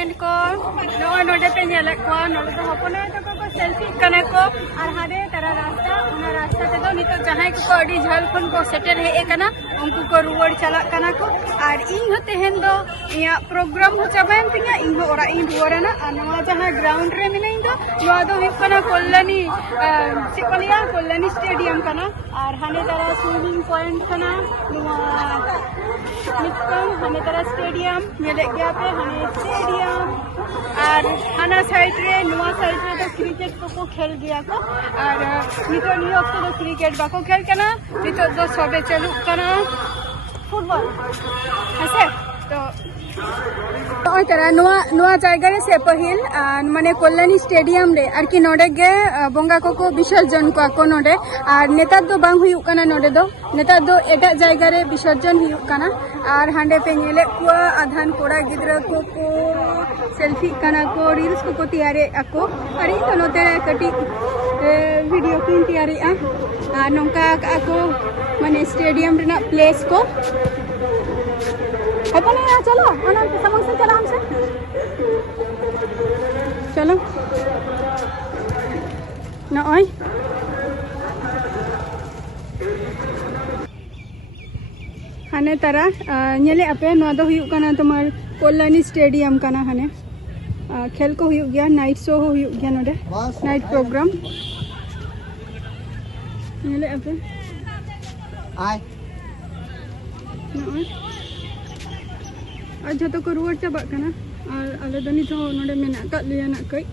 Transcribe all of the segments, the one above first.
Friend को नॉय नोडे पे नेले को नोडे तो हपने तो को सेल्फी कने को और हादे तारा रास्ता ते दो नितो जहां को अडी झल खन को सेटर हे कना उनको को रुवड़ चला कना को और इन होते हैं दो या प्रोग्राम हो चाबान तिया इन हो ओरा इन रुवड़ना नवा जहां ग्राउंड रे मिने इन दो नवा दो हिप कना कोल्लानी सिकलिया कोल्लानी स्टेडियम कना और हाने तारा स्विमिंग पॉइंट कना नवा निकम हाने तारा स्टेडियम मेले गया पे हाने स्टेडियम और हाना साइड रे नवा साइड रे तो क्रिकेट को खेल गया को और नितो नियो तो क्रिकेट बाको खेल कना नितो दो सबे चलू कना फुटबॉल हसे तो ओय तरा नवा जायगा रे से पहिल माने कोल्लानी स्टेडियम रे आर की नोडे गे बोंगा को विसर्जन को नोडे और नेता दो बांग हुयु कना नोडे दो नेता दो एटा जायगा रे विसर्जन हुयु कना और हांडे पे नेले को आधान कोड़ा गिद्रा को सेल्फी कना को रील्स को तैयारे ako ari to note kati video को तैयारी आ नोंका ako माने स्टेडियम रेना प्लेस को अपन यहाँ चलो अनंत समंग से चला हमसे चलो ना ओय हाने तारा नेले अपे नवा दो हुयु कना तुम्हार कोल्लानी स्टेडियम कना हाने खेल को हुयु गया नाइट शो हुयु गया नोडे नाइट प्रोग्राम नेले अपे आय ना और जो को रुआर चाबा कना और आले दनी तो नोडे मेना का लिया ना कई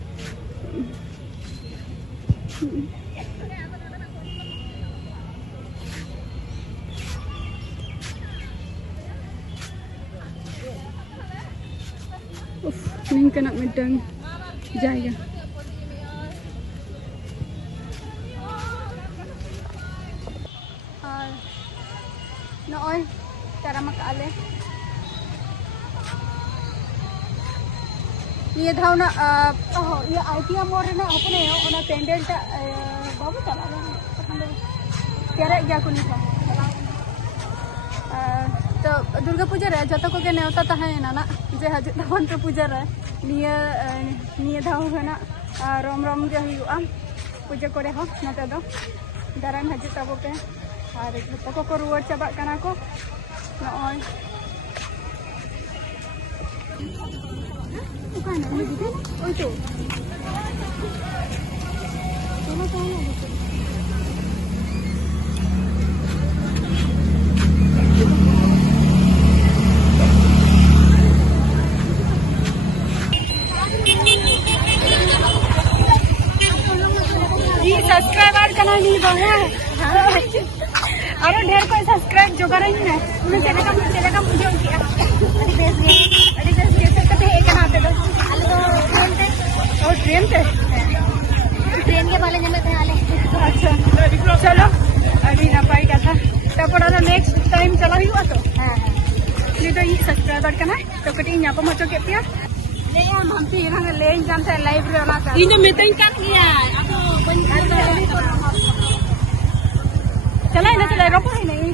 उफ ning kena medang jaya और नॉय तारा मकाले ये धाव ना ये आईटीएम मोर ना अपने ओना पेंडल टा बाबू चला क्या को नहीं तो दुर्गा पूजा रे जतो को के नेवता तहेना ना जे हजु तवन तो पूजा रे निया धाव होना रोम रोम जे हुआ पूजा करे हो नते दो दारान हजु तबो पे और जतो को रुआर चाबा कना को नॉय Bukan, ini gitu. Oh itu. Coba tanya gitu. जी सब्सक्राइबर करना नहीं बाबा और ढेर कोई सब्सक्राइब जो कर रही है उन्हें चले का मुझे किया अरे बेस कैसे कते एक ना आते तो ट्रेन के वाले जमे थे आले अच्छा चलो अभी ना पाई का था तब पड़ा नेक्स्ट टाइम चला हुआ तो हां ये तो ये सब्सक्राइबर करना तो कटी यहां पर मचो के पिया ले हम थी ना ले जानते लाइव रे ना इन जो मीटिंग कर गया आपको चला ना चला रोको ही नहीं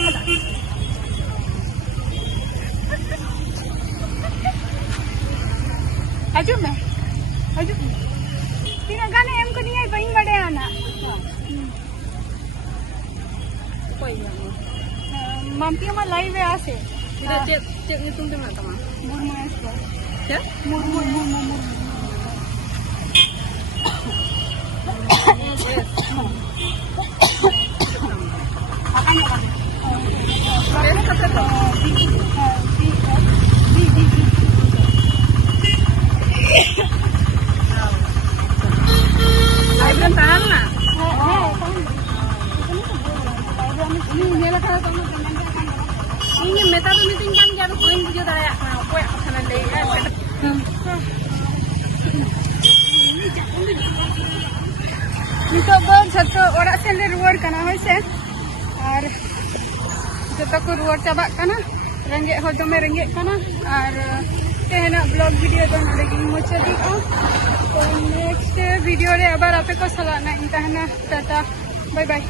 हजू में हजू तीन गाने एम को नहीं आई बहिन बड़े आना कोई मम्मी में लाइव है आसे इधर चेक ने तुम ना तमा मुर्मू है क्या Murmu ini meta tuh meeting kan jadi poin video dari aku yang sana deh itu bang satu orang sendiri ruar karena hoise और जतो को रुआर चाबा कना रंगे हो दमे रंगे कना और तेना ब्लॉग वीडियो तो नडे गी मुचदी को तो नेक्स्ट वीडियो रे अबार आपे को सलाना इंतहना टाटा बाय बाय।